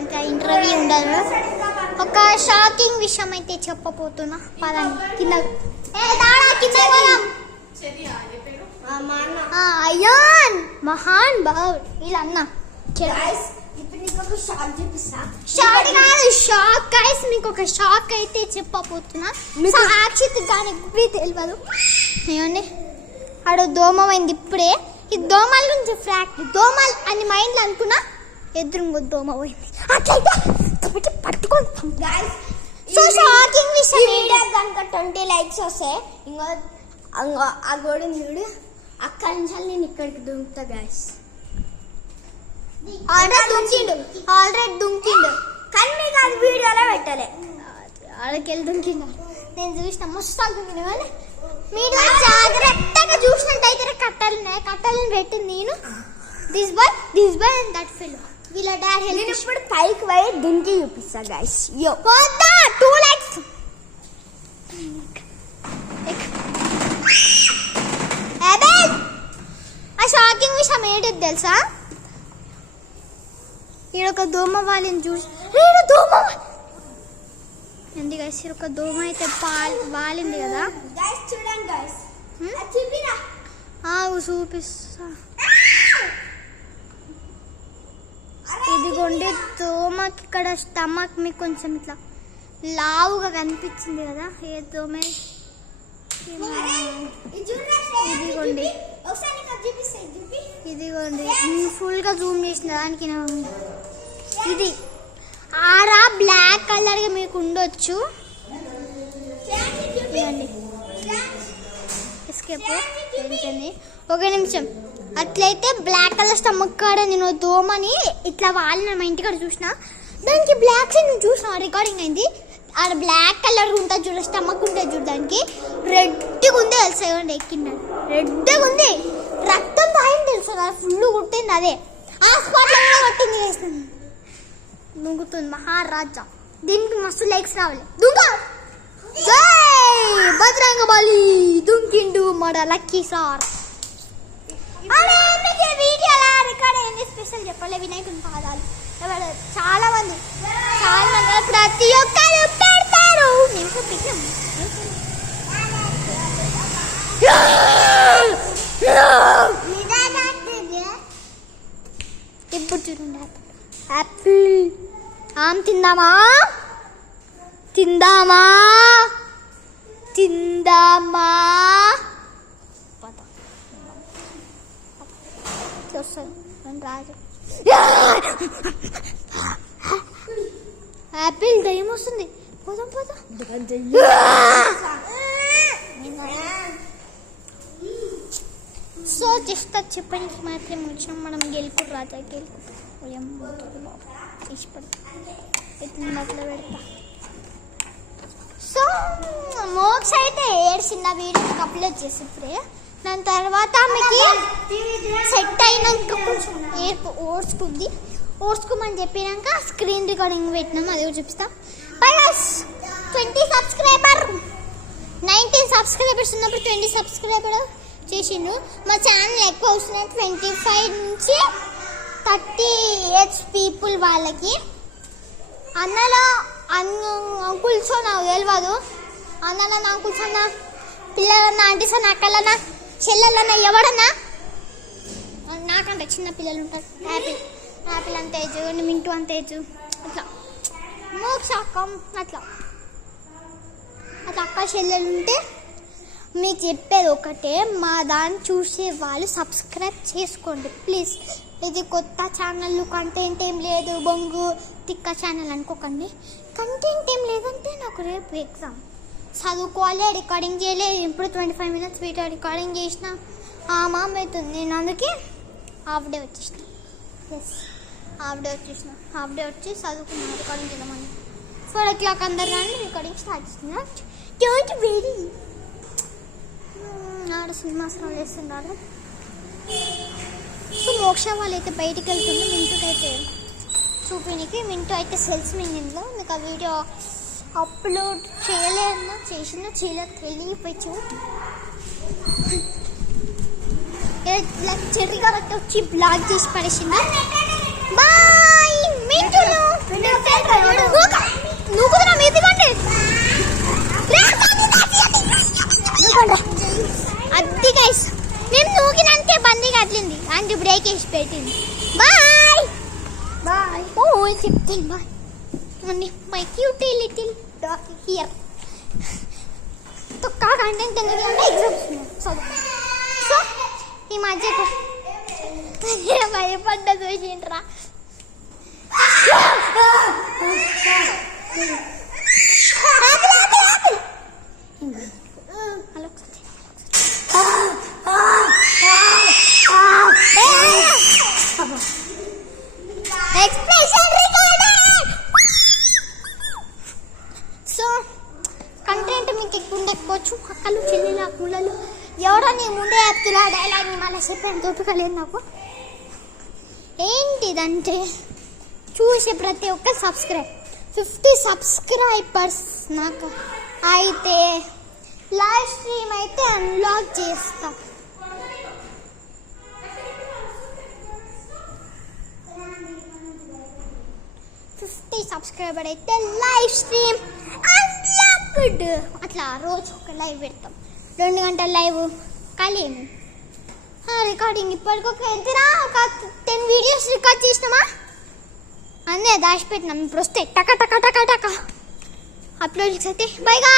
దాంట్లో ఇంటర్వ్యూ ఉండదు. ఒక షాకింగ్ విషయం అయితే చెప్పబోతున్నా. పదండి కింద. అయాన్ మహాన్ బావ్ వీళ్ళన్నా షాక్ గైస్, మీకు ఒక షాక్ అయితే చెప్పబోతున్నా. యాక్చువల్లీ దానికి తెలియదు. ఏమండి ఆడ దోమ అయింది ఇప్పుడే. ఈ దోమల గురించి ఫ్యాక్ట్, దోమలు అని మైండ్లో అనుకున్నా, ఎదురు దోమ పోయింది. అట్లయితే పట్టుకుంటాం. సో షాకింగ్ విషయం కనుక 20 likes వస్తే ఇంకో ఆ గోడ చూడు, అక్కడి నుంచి నేను ఇక్కడికి దుంకుతా గైస్. ఆల్రెడీ దుంకిండు కానీ మీకు అది వీడియోలో పెట్టలే. ఆడకెళ్ళి దుంకిండు, నేను చూసిన మస్తు అనుకుంటున్నా. కానీ మీరు జాగ్రత్తగా చూసినట్టయితే కట్టాలని పెట్టింది నేను. This boy and that fellow వీళ్ళ డాడ్ హెల్ప్. నేను ఇప్పుడు పైకి పోయి దుంకి చూపిస్తా గైస్. యో 2 likes. ఆ షాకింగ్ విషయం ఏంటి తెలుసా? ఈడొక దోమ వాళ్ళని చూసి దోమ ఏంటి గైస్, ఒక దోమ అయితే వాలింది కదా. చూపిస్తా. ఇదిగోండి దోమకి ఇక్కడ స్టమక్ మీకు కొంచెం ఇట్లా లావుగా కనిపించింది కదా. ఏ దోమ ఇదిగోండి ఫుల్గా జూమ్ చేసిన దానికి ఇది ఆడ బ్లాక్ కలర్గా మీకు ఉండొచ్చు. ఎస్కేప్ ఏంటండి, ఒక నిమిషం. అట్లయితే బ్లాక్ కలర్ స్టమక్ కాడ నేను దోమని ఇట్లా వాళ్ళని మా ఇంటికాడ చూసిన. దానికి బ్లాక్ సైడ్ నువ్వు చూసిన రికార్డింగ్ అయింది. ఆడ బ్లాక్ కలర్ ఉంటుంది చూడ, స్టమక్ ఉంటుంది చూడ, దానికి రెడ్గా ఉంది తెలుసా. ఇవ్వండి ఎక్కింది, రెడ్గా ఉంది, రక్తం తాగింది తెలుసు. ఫుల్ కుట్టింది, అదే ఆ స్పాట్లో కొట్టింది. వేస్తుంది దుంగుతుంది మహారాజా. దీనికి మస్తు లైక్స్ రావాలి. దుంగ జై బజరంగ బలి దుంకిండు మన లక్కీ సార్. వీడియోలో రికార్డ్ ఏంటి స్పెషల్ చెప్పలే. వినాయకుని పాదాలు చాలా మంది ప్రతి ఒక్కరు పెడతారు. ఇప్పుడు చూడండి యాపిల్. తిందామా తిందామా తిందామా రాజు. యాపిల్ దయ్యం వస్తుంది. పోదాం పోదాం. సో జస్ట్ చెప్పడానికి మాత్రం వచ్చాం. మనం గెలుపుడు రాజా గెలుపుడు ఇష్టపడతా పెడతా. సో మోక్స్ అయితే ఏడ్చిన వీడియో అప్లోడ్ చేసి ఇప్పుడే. దాని తర్వాత మీకు సెట్ అయినాక కొంచెం ఓడ్చుకోమని చెప్పినాక స్క్రీన్ రికార్డింగ్ పెట్టినాం, అది కూడా చూపిస్తాం. 20 సబ్స్క్రైబర్ 19 సబ్స్క్రైబర్స్ ఉన్నప్పుడు 20 సబ్స్క్రైబర్ చేసిండు. మా ఛానల్ ఎక్కువ వస్తున్న 25 నుంచి 30 ఏజ్ పీపుల్ వాళ్ళకి. అన్నలో అంకుల్స్ నాకు తెలియదు. అన్నల అంకుల్స్ అన్న, పిల్లలన్నా, ఆంటీస్ అన్న, అక్కలన్నా, చెల్లెలన్నా, ఎవడన్నా నాకంటే చిన్న పిల్లలు ఉంటారు. యాపిల్ అంత ఏజ్, మింటూ అంత ఏజ్, అట్లా మోక్షం అట్లా అక్క చెల్లెలు ఉంటే మీకు చెప్పేది ఒకటే, మా దాన్ని చూసే వాళ్ళు సబ్స్క్రైబ్ చేసుకోండి ప్లీజ్. ఇది కొత్త ఛానల్, కంటెంట్ ఏం లేదు, బొంగు తిక్క ఛానల్ అనుకోకండి. కంటెంట్ ఏం లేదంటే నాకు రేపు ఎగ్జామ్, చదువుకోవాలి, రికార్డింగ్ చేయలేదు. ఇప్పుడు 25 minutes వీడియో రికార్డింగ్ చేసిన మామ అవుతుంది. నేను అందుకే హాఫ్ డే వచ్చేసిన. హాఫ్ డే వచ్చి చదువుకున్నాను, రికార్డింగ్ చేద్దామని. 4 o'clock అందరు కానీ రికార్డింగ్ స్టార్ట్ చేస్తున్నా. డోంట్ వెరీ ఆడ సినిమాస్ వేస్తున్నారు. సో మోక్ష వాళ్ళు అయితే బయటికి వెళ్తుంది. మింటూకి అయితే చూపినికి, మింటూ అయితే సెల్స్ మింగిందో. మీకు ఆ వీడియో అప్లోడ్ చేయలేదన్నా చేయలేదు తెలియచ్చు. చెర్రీ కాబట్టి వచ్చి బ్లాగ్ చేసి పడేసింది. బాయ్ మింటూ. లైక్ వేసి పెట్టింది. Bye bye. ఓ చెప్తాను bye. My cutie little dog here. తొక్క కంటెంట్ ఎందుకు అంటే ఎగ్జామ్స్ చదువు. సో ఈ మధ్య భయపడ్డ చూసిండ్రా. Hello expression recorded. So content మీకు ఎక్కువ ఉండకపోవచ్చు. అక్కలు చెల్లెలు అక్కులలు ఎవరని ముందే చెప్తున్నా డైలాగ్ మళ్ళీ చెప్పాను తోపిక లేదు నాకు. ఏంటిదంటే చూసే ప్రతి ఒక్క 50 సబ్స్క్రైబర్స్ నాకు అయితే లైవ్ స్ట్రీమ్ అయితే అన్లాక్ చేస్తా. సబ్స్క్రైబర్ అయితే లైవ్ స్ట్రీమ్ అన్లాక్డ్. అట్లా రోజు ఒక లైవ్ పెడతాం. 2 గంటల లైవ్ కలియము రికార్డింగ్. ఇప్పటికొక ఎంతరా ఒక 10 వీడియోస్ రికార్డ్ చేసినామా అన్నీ దాచిపెట్టినాం. ఇప్పుడు వస్తే టక టక టక టక అప్లోడ్స్ అయితే. బై గా.